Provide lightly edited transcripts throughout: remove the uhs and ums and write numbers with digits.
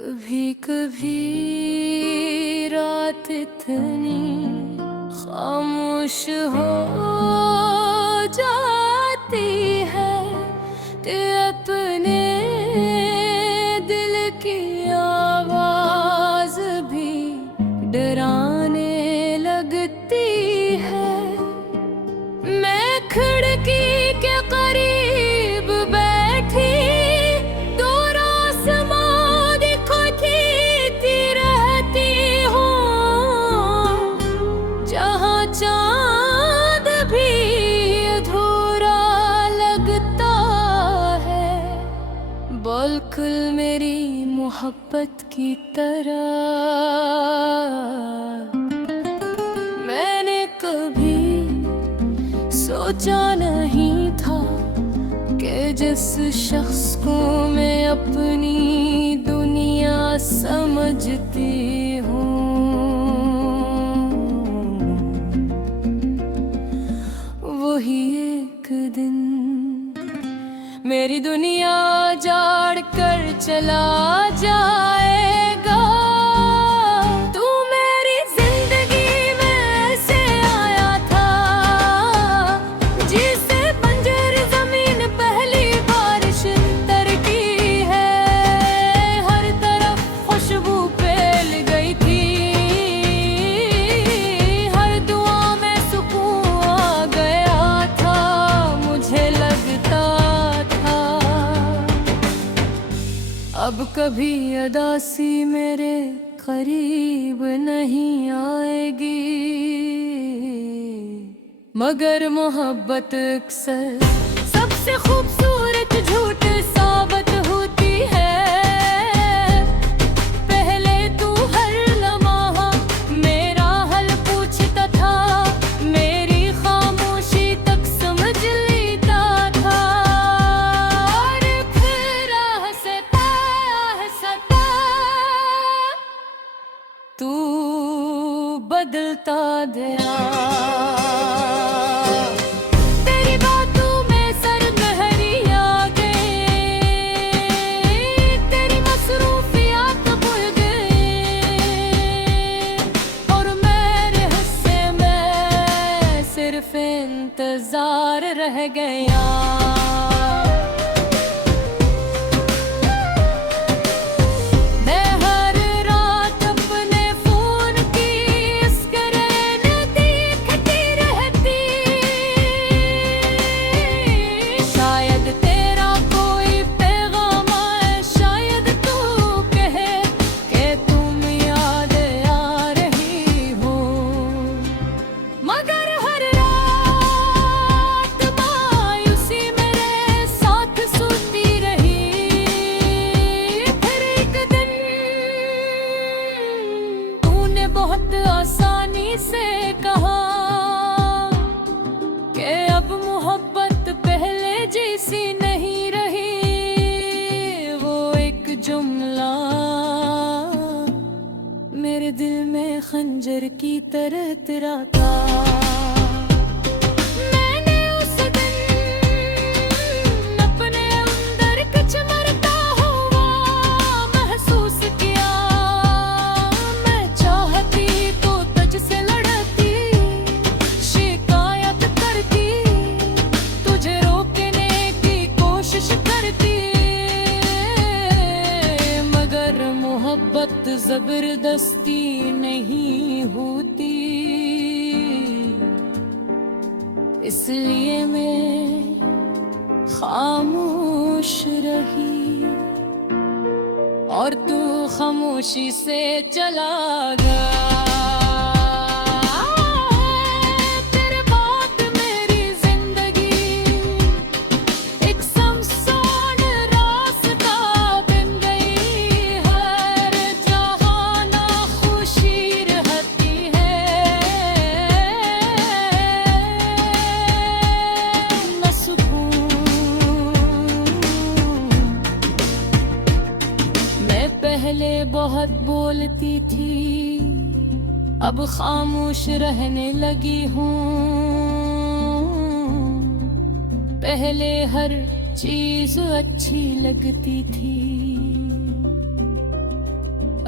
कभी कभी रात इतनी खामोश हो जाती है कि अपने दिल की आवाज भी डराने लगती है। मैं खिड़की के करीब बैठी दूर आसमां दिखती रहती हूँ, जहाँ चाँद भी अधूरा लगता है। बिल्कुल मेरी मोहब्बत की तरह मैंने कभी सोचा नहीं था कि जिस शख्स को मैं अपनी दुनिया समझती हूँ, वही एक दिन मेरी दुनिया जाड़ कर चला जाएगा। तू मेरी जिंदगी में ऐसे आया था जिसे बंजर जमीन पहली बारिश तरकी है। हर तरफ खुशबू फैल गई थी, हर दुआ में सुकून आ गया था। मुझे लगता था अब कभी अदासी मेरे करीब नहीं आएगी, मगर मोहब्बत अक्सर सबसे खूबसूरत झूठ साबित होती है। पहले तू हर लम्हा मेरा हल पूछता था, मेरी खामोशी तक समझ लेता था। और फिर हंसता हंसता तू बदलता गया। तेरी बातों में सरमहरी आ गई, तेरी मसरूफियात भूल गई, और मेरे हिस्से में सिर्फ इंतजार रह गया। मैं हर रात अपने फोन की स्क्रीन देखती रहती, शायद तेरा कोई पैगाम आए, शायद तू कहे कि तुम याद आ रही हो। मगर हर रात मायूसी मेरे साथ सोती रही। फिर एक दिन तूने बहुत आसानी से कहा कि अब मोहब्बत पहले जैसी नहीं रही। वो एक जुमला मेरे दिल में खंजर की तरह तिरा था। मैंने उस दिन अपने अंदर कुछ मरता हुआ महसूस किया। मैं चाहती तो तुझसे लड़ती, शिकायत करती, तुझे रोकने की कोशिश करती, मगर मोहब्बत जबरदस्ती नहीं होती। इसलिए मैं खामोश रही और तू खामोशी से चला गया। तेरे बाद मेरी जिंदगी एक सुनसान रास्ता बन गई। हर जहाँ ना खुशी रहती है, न सुकून। मैं पहले बहुत बोलती थी, अब खामोश रहने लगी हूँ। पहले हर चीज अच्छी लगती थी,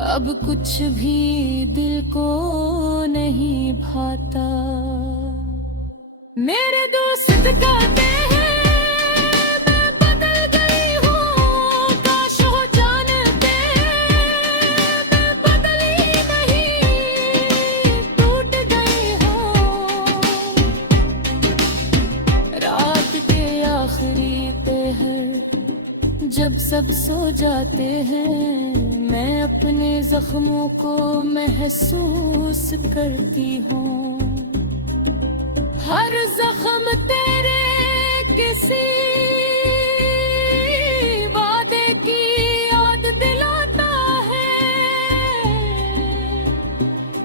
अब कुछ भी दिल को नहीं भाता। मेरे दोस्त कहते हैं मैं बदल गई हूँ, काश हो जानते मैं बदली नहीं, टूट गई हूँ। रात के आखिरी पहर जब सब सो जाते हैं, मैं अपने जख्मों को महसूस करती हूँ। हर जख्म तेरे किसी वादे की याद दिलाता है।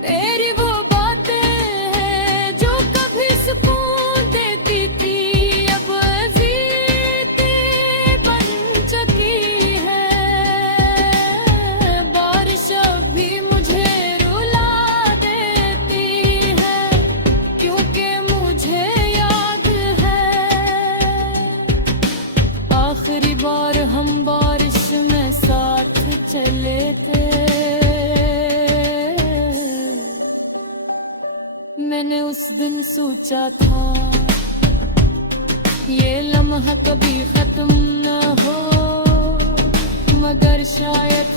तेरी वो बातें हैं जो कभी सुकून देती थी, अब अजीती बन चुकी है। बारिश भी मुझे रुला देती है, क्योंकि मुझे याद है आखिरी बार हम बारिश में साथ चले थे। मैंने उस दिन सोचा था ये लम्हा कभी खत्म न हो, मगर शायद